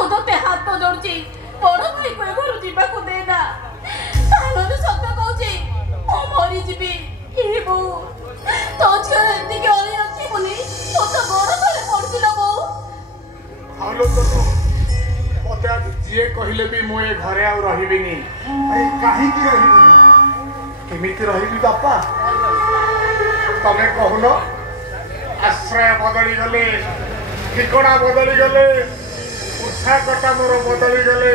मुझे हाथ जोड़ी बड़ भाई को घर जावाक देना सत कौच मरी जी बो तो झील एति अली अच्छी बोली मत बड़ घरे पड़ला बो मत आज जी कहले भी मुझे घरे आ रही कहीं केमी रही बापा तमें कहल आश्रय बदली गले ठिकना बदली गले पोशाकटा मोर बदली गले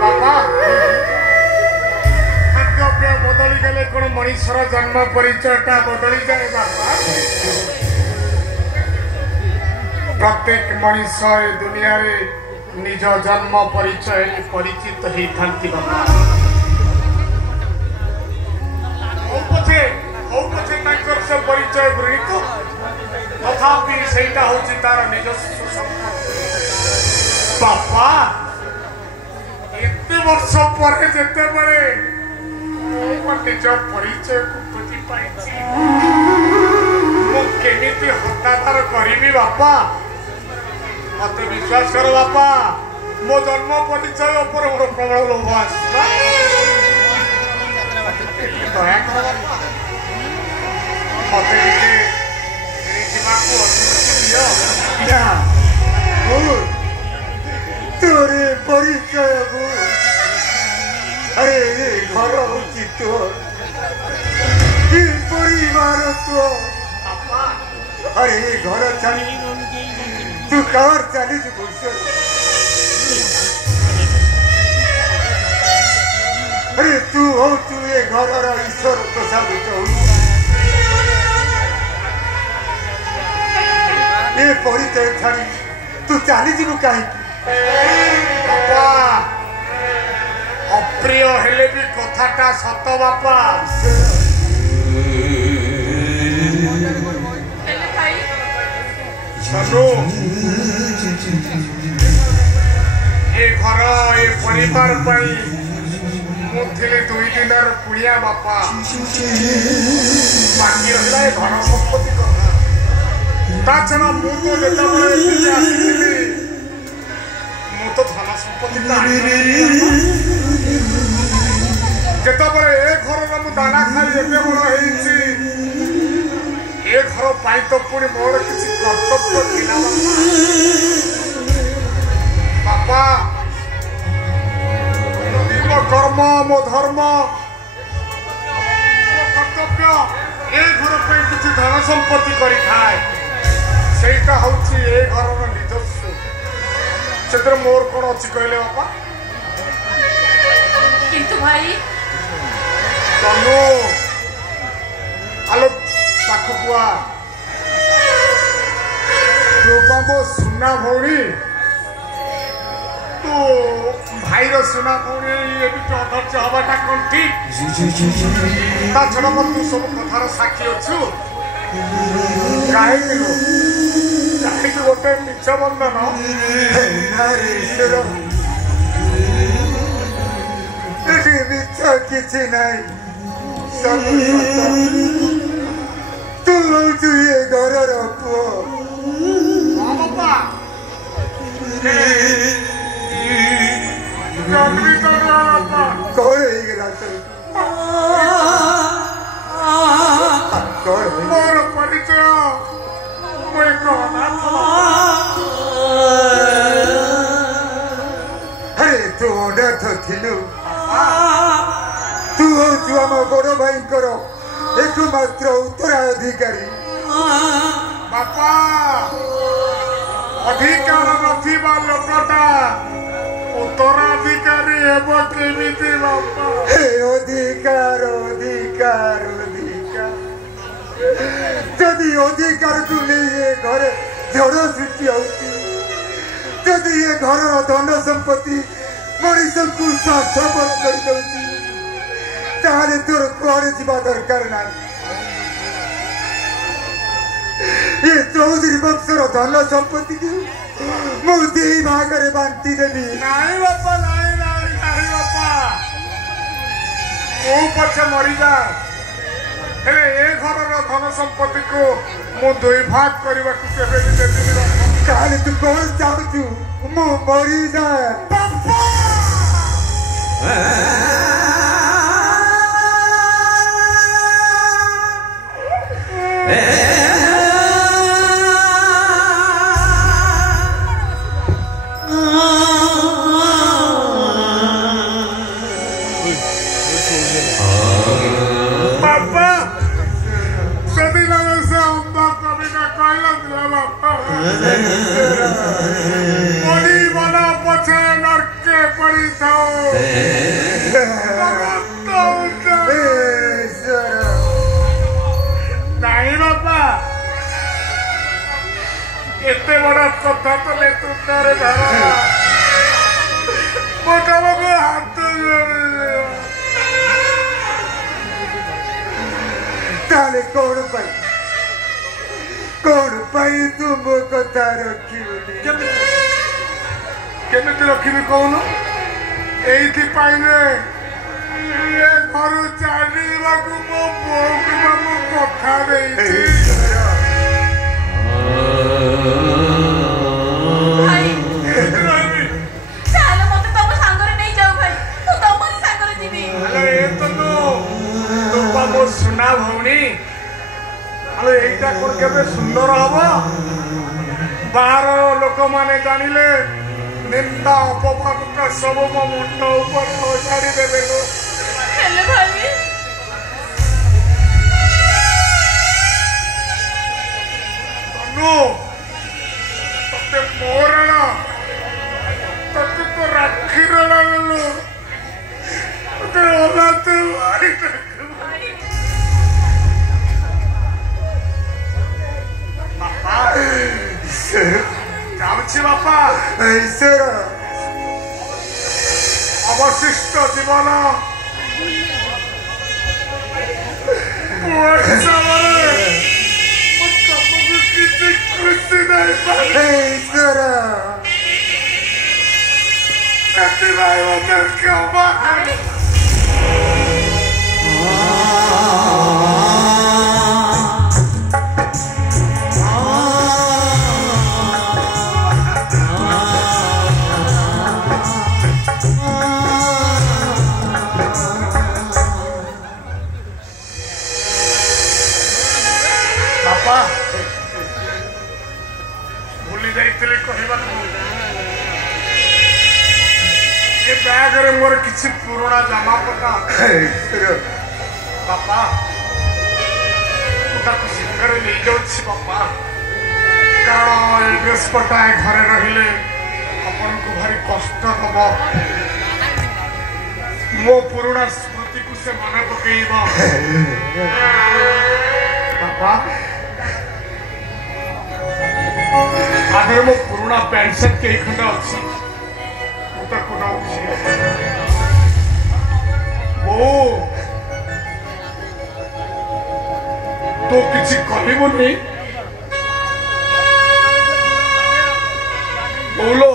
बापा खाद्यपेय बदली गले कौन मनुष्यर जन्म परिचयटा बदली जाए बापा प्रत्येक मनुष्य दुनिया रे निज जन्म परिचय परिचित होती बापा से परिचय गृहीत तथापि सेटा हूँ तार निजस्व बापा एत वर्ष पर जिते बड़े निज परिचय को बुझी पाई मुझे हताधार करी बापा मत विश्वास कर बापा मो जन्म परिचय पर मोर प्रबल लोभ आसला दया कर बापा मत तोरे परिचय अरे घर हूँ तो परिवार तो अरे घर चली तू कवर चली अरे तू हो तू ये घर ईश्वर तो साबित हो ये परिचय छाड़ी तू चली जीव कहीं अप्रिय हेले भी कथाटा सत बापा ये घर ये परिवार मुझे 2 दिन कुड़िया बापा बाकी रहा घर संपत्ति कथा ताछड़ा मुझे तो धन संपत्ति जिते ए घर दाना खाई एत बड़ ए घर पाई तो पुणी मोर किसी कर्तव्य थिला बापा मो कर्म मो धर्म मो कर्तव्य ए घर पर किसी धन संपत्ति करी खाए सेटा हूँ ए घर निजस्व से मोर कौन अच्छी कहले बापा किंतु भाई तनु आलो पाखुआ तो बाबो सुना भौणी तो भाई सुना भौणी ये भी तो अधर्य हवाटा कौन ठीक ता छड़ा मत तू सब कथार साक्षी अच्छु कहीं गोटे मिछ बंधन किसी नहीं तू तू ये घर पुओ बापा कौन मोर परिचय अरे तू अनाथ थिलु तू हूँ आम बड़ भाई एकमात्र उत्तराधिकारी बापा अधिकार नथिबा लोकटा उत्तराधिकारी हेब केमिति बापा हे अधिकार अधिकार अधिकार जदि अधिकार को नहीं ये घर झड़ सृष्टि होती जदि ये घर धन संपत्ति मनीष को स्वार्थपर कर दउची ताले तोर कुआरे जीवा दरकार ना ये चौधरी वंशर धन संपत्ति को मुझे भागरे बांटी देवी नहीं बापा नहीं नहीं नहीं बापा मु पछे मरी जा हेले ए घर घरर धन संपत्ति को मु दुई भाग करने को केबे भी देबिनी काले तू कौन चाहू मु मरी जाए नहीं बापा एते बड़ा कथा तो ले तुमरे घर मोटा बाबू हाथ ताले कौन पाई तुम कथा रखी केमिति रखी कौन एइथि पाइने ये घर चालीवा को मो बोक मो कथा देइछि भाई चलो मत तम सांगरे नहीं जाओ भाई तू तमरी सांगरे जीबी हेलो ए तो बाबू सुना भौनी हेलो एइटा कोन केबे सुंदर हबो बाहर लोक माने जानिले निंदा अपमान का सब मो मुंड ऊपर छाड़ी देबे लो हेले भाई नो तते मोरना तते तो राखी रला लो तते ओलाते भाई बापा जाउछि बापा ईश्वर अवशिष्ट जीवन खुशी नहीं ईश्वर भूली जाइए कहवा ये बैग रे मोर किसी पुराना जामा पटा बापा शीघ्र नहीं जाऊँ बापा कारण ये ड्रेस पटा घरे रहिले अपन को भारी कष्ट हम मो पुराना स्मृति को से मन पकेबा बापा आगे मो पुराना पैंट शर्ट के खंड अच्छी तो किसी कहबुनि बोलो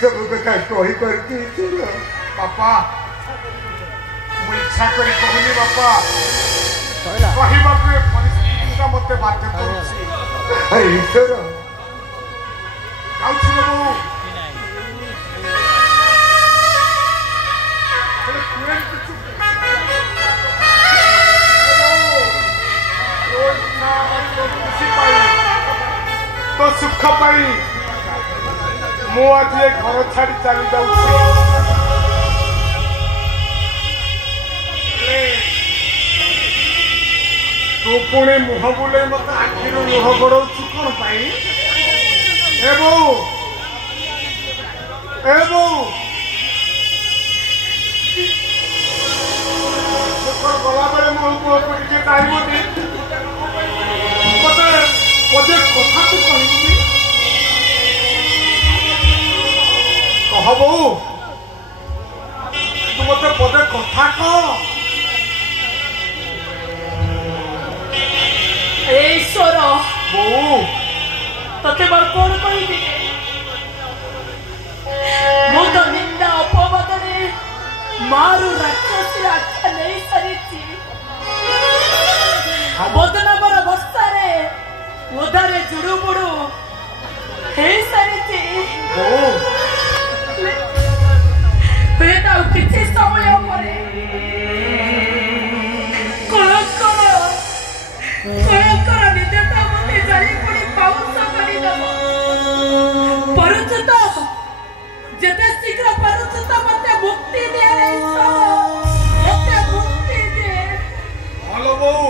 सब कथा कही करती बापा मुझे इच्छा करी कहूनी बापा कहवा परिस्थिति मत बाध्य कर ईश्वर तो सुख पाई मु आज ये घर छाड़ी चली जाऊँ तू पुणे मुह बुले मत आखिर लुह गड़ौ कौन पाई ए बो गला बेले मो मुह को टिके चाहिबनी मते पदे कथा तो कहबनी कहबो तू मते पदे कथा कह ईश्वर बो तते बार कौन कहबी ଓଦାରେ ଜୁଡୁ ବୁଡୁ ହେଇସାରିଛି। ହୁଏତ ଆଉ କିଛି ସମୟ ପରେ କଳଙ୍କର ନିଦେଶ ମତେ ଜାଳି ପଡି ପାଉଁଶ କରିଦେବ। ପାରୁଛୁ ତ? ଯେତେ ଶୀଘ୍ର ପାରୁଛୁ ତ ମତେ ମୁକ୍ତି ଦେ। ମତେ ମୁକ୍ତି ଦେ। ଭଲ ବୋଉ,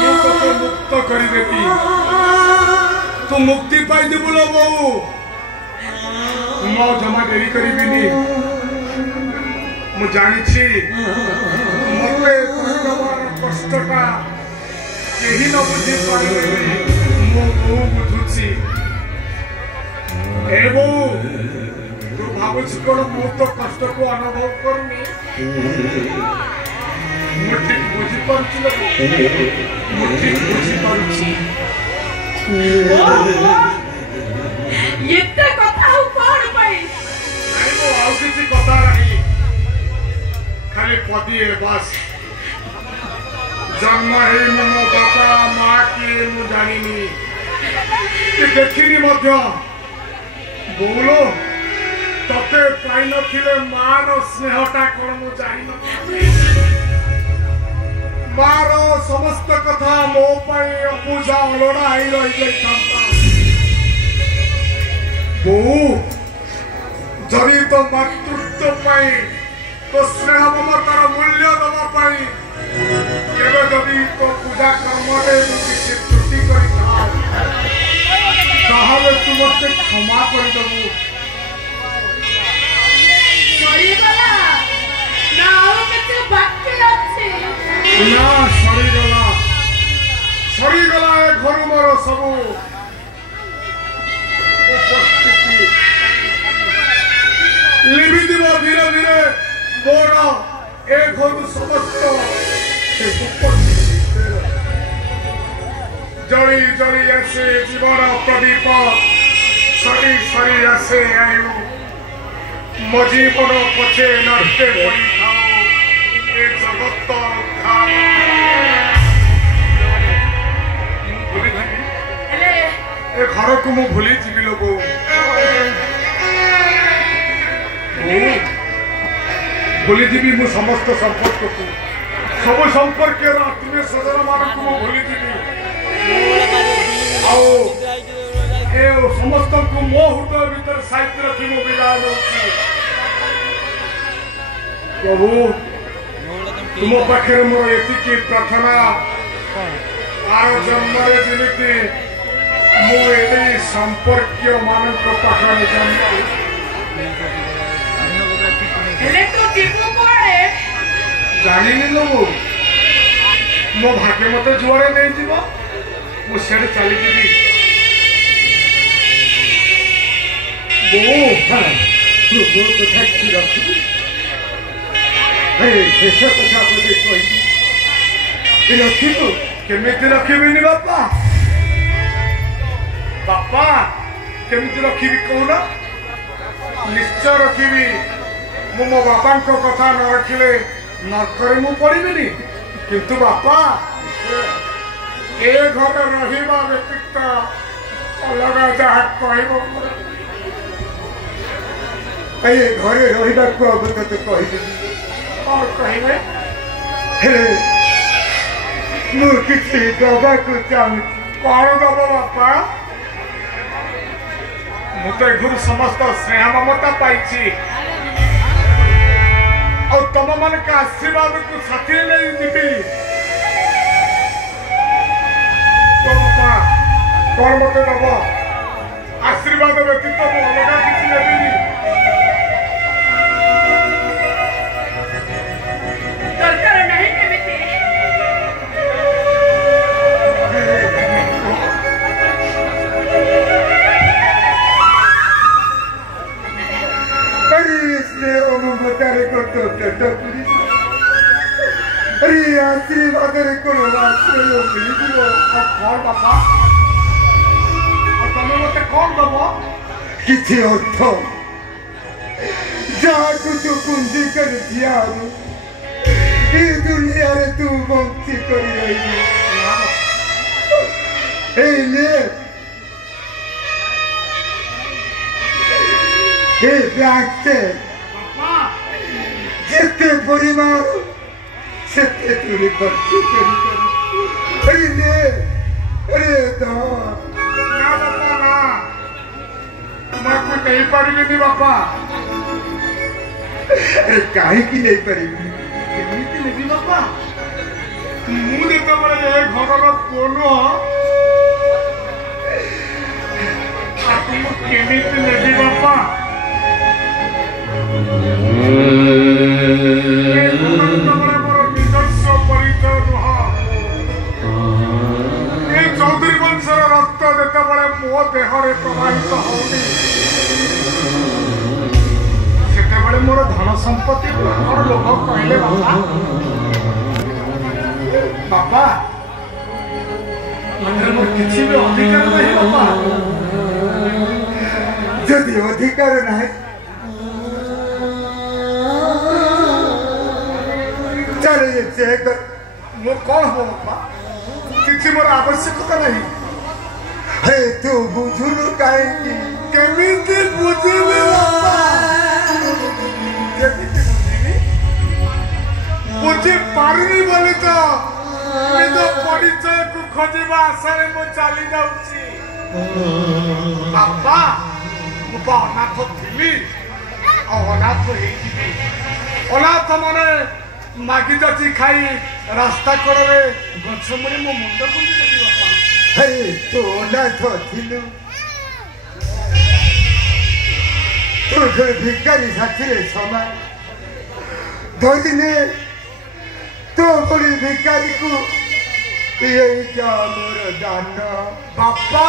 ମୁଁ ତତେ ମୁକ୍ତ କରିଦେବି। ତୁ ମୁକ୍ତି ପାଇଯିବୁ ଲୋ ବୋଉ। ମୁଁ ଜମା ଡେରି କରିବିନି। ମୁଁ ଜାଣିଛି ମତେ କହିଦେବାର କଷ୍ଟଟା କେହି ନ ବୁଝିପାରିବେନି। ମୁଁ ବୁଝୁଛି। ଏ ବୋଉ, ତୁ ଭାବୁଛୁ କଣ ମୁଁ ତ କଷ୍ଟକୁ ଅନୁଭବ କରୁନି? ମୁଁ ଠିକ ବୁଝିପାରୁଛି ଲୋ, ମୁଁ ଠିକ ବୁଝିପାରୁଛି। ଏତେ କଥା ଆଉ କଣ ପାଇଁ? ଆଉ କିଛି କଥା ନାହିଁ, ଖାଲି ପଦିଏ ବାସ୍। ଜନ୍ମ ହେଇ ମୋ ବାପା ମା କିଏ ମୁଁ ଜାଣିନି, ଦେଖିନି ମଧ୍ୟ। ବୋଉଲୋ, ତତେ ପାଇନଥିଲେ ମାର ସ୍ନେହଟା କଣ ମୁଁ ଜାଣିନଥିଲି। ମାର ସମସ୍ତ କଥା ମୋ ପାଇଁ ଅବୁଝା ଅଲୋଡ଼ା ହେଇ ରହିଯାଇଥାନ୍ତା। ବୋଉ, ଯଦି ତୋ ମାତୃତ୍ୱ ପାଇଁ, ତୋ ସ୍ନେହ ମମତାର ମୂଲ୍ୟ ଦେବା ପାଇଁ କେବେ ଯଦି ତୋ ପୂଜା କର୍ମରେ ମୁଁ କିଛି ତ୍ରୁଟି କରିଥାଉ, ତାହେଲେ ତୁ ମତେ କ୍ଷମା କରିଦେବୁ। ସରିଗଲା ନା ଆଉ କେତେ ବାକି ଅଛି? ନା, ସରିଗଲା। ସରିଗଲା ଏ ଘରୁ ମୋର ସବୁ ଉପସ୍ଥିତି। ଲିଭିଯିବ ଧୀରେ ଧୀରେ ମୋର ଏ ଘରୁ ସମସ୍ତ ଜଳି ଜଳି ଆସେ ଜୀବନ ପ୍ରଦୀପ, ସରି ସରି ଆସେ ଆୟୁ। ମୋ ଜୀବନ ପଛେ ନଷ୍ଟେ ପଡ଼ିଥାଉ ଏ ଜଗତ ଏ ଘରକୁ ମୁଁ ଭୁଲି ଯିବି ଲୋ ବୋଉ। ଭୁଲିଯିବି ମୁଁ ସମସ୍ତ ସମ୍ପର୍କକୁ, ସବୁ ସମ୍ପର୍କର ଆତ୍ମୀୟ ସ୍ୱଜନ ମାନଙ୍କୁ ମୁଁ ଭୁଲିଯିବି। ଆଉ ଏ ସମସ୍ତଙ୍କୁ ମୋ ହୃଦୟ ଭିତରେ ସାଇତି ରଖି ମୁଁ ବିଦାୟ ଦେଉଛି। ପ୍ରଭୁ, ତୁମ ପାଖରେ ମୋର ଏତିକି ପ୍ରାର୍ଥନା, ଆର ଜନ୍ମରେ ଯେମିତି ମୁଁ ଏଇ ସମ୍ପର୍କୀୟ ମାନଙ୍କ ପାଖରେ ଜନ୍ମ ଜାଣିନି ଲୋ। ମୋ ଭାଗ୍ୟ ମତେ ଯୁଆଡେ ନେଇଯିବ, ମୁଁ ସେଠି ଚାଲିଯିବି। ମୋ କଥା କିଛି ରଖିବି, ଶେଷ କଥା ବୋଧେ କହିବି। ରଖିବୁ? କେମିତି ରଖିବିନି ବାପା? ବାପା କେମିତି ରଖିବି କହୁନ? ନିଶ୍ଚୟ ରଖିବି। ମୁଁ ମୋ ବାପାଙ୍କ କଥା ନ ରଖିଲେ ନର୍କରେ ମୁଁ ପଡ଼ିବିନି। କିନ୍ତୁ ବାପା, ଏ ଘରେ ରହିବା ବ୍ୟତୀତ ଅଲଗା ଯାହା କହିବ, ଏ ଘରେ ରହିବାକୁ ଆଉ ତତେ କହିଦେବି। କଣ କହିବେ? ହେଲେ ମୁଁ କିଛି ଦବାକୁ ଚାହୁଁଛି। କଣ ଦବ ବାପା? ମୁଁ ତ ଏଘରୁ ସମସ୍ତ ସ୍ନେହ ମମତା ପାଇଛି, ଆଉ ତମ ମାନଙ୍କ ଆଶୀର୍ବାଦକୁ ସାଥିରେ ନେଇ ଯିବି। ବାପା କଣ ମତେ ଦବ? ଆଶୀର୍ବାଦ ବ୍ୟତୀତ ମୁଁ ଅଲଗା କିଛି ନେବିନି। ଦରକାର ନାହିଁ କେମିତି? মমতারে কত আশীর্বাদের কোন আশ্রয় মিলিଯିବ। କଣ ବାପା? ତମେ ମତେ କଣ ଦବ? କିଛି ଅର୍ଥ ଯାହାକୁ ତୁ ପୁଞ୍ଜି କରି ଠିଆ ହବୁ, ଏ ଦୁନିଆରେ ତୁ ବଞ୍ଚି କରି ରହିବୁ। जिते परिमाण सेते तुरी खर्ची अरे ले अरे तो ना बापा ना मैं कुछ नहीं पारिबेनी बापा अरे काहे की नहीं पारिबेनी केमिति नेबी बापा मु जेतेबेले ए घरर कोनो आपु केमिति नेबी बापा चौधरी वंशर रक्त जितेबाला मो देहरे प्रवाहित होनी से मोर धन संपत्ति लोभ कहले बापा मोर किसी भी अधिकार नहीं बापा जदि अधिकार नहीं चले ये चेक मोर कौन हो बापा किसी मोर आवश्यकता नहीं हे तू बुझुलु काहे केमिति बुझिबे बापा केमिति बुझिबे बुझि पारुनी बोली तो निज परिचय को खोजिबा आशारे मो चली जाउची बापा मो अनाथ थिली अनाथ हेइबी अनाथ मने मागी जाची खाई रास्ता कड़े गछ मुड़ी मो मुंड गुंजी देबी बापा हे तू अनाथ थिलु तू घर भिखारी साथी रे समान धोदिने तो बड़ी भिखारी को यही क्या मोर दान बापा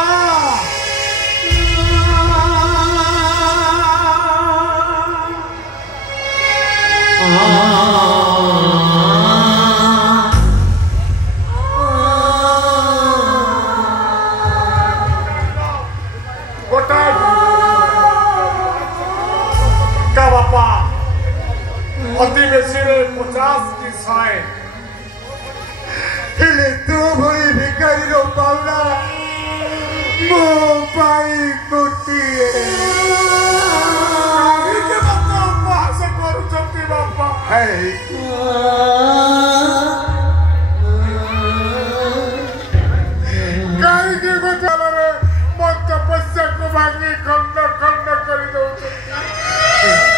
अति बेसी 50 की 100 हेले तू भरी भिखारी रो पाउला मो पाई गोटिए के बापा उपहास करूछंती बापा हे काई के गोचल रे मो तपस्या को भांगी खंड खंड करी दउछंती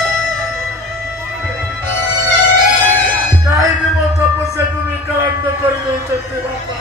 काई के मो तपस्या को विकलांग करी दउछंती बापा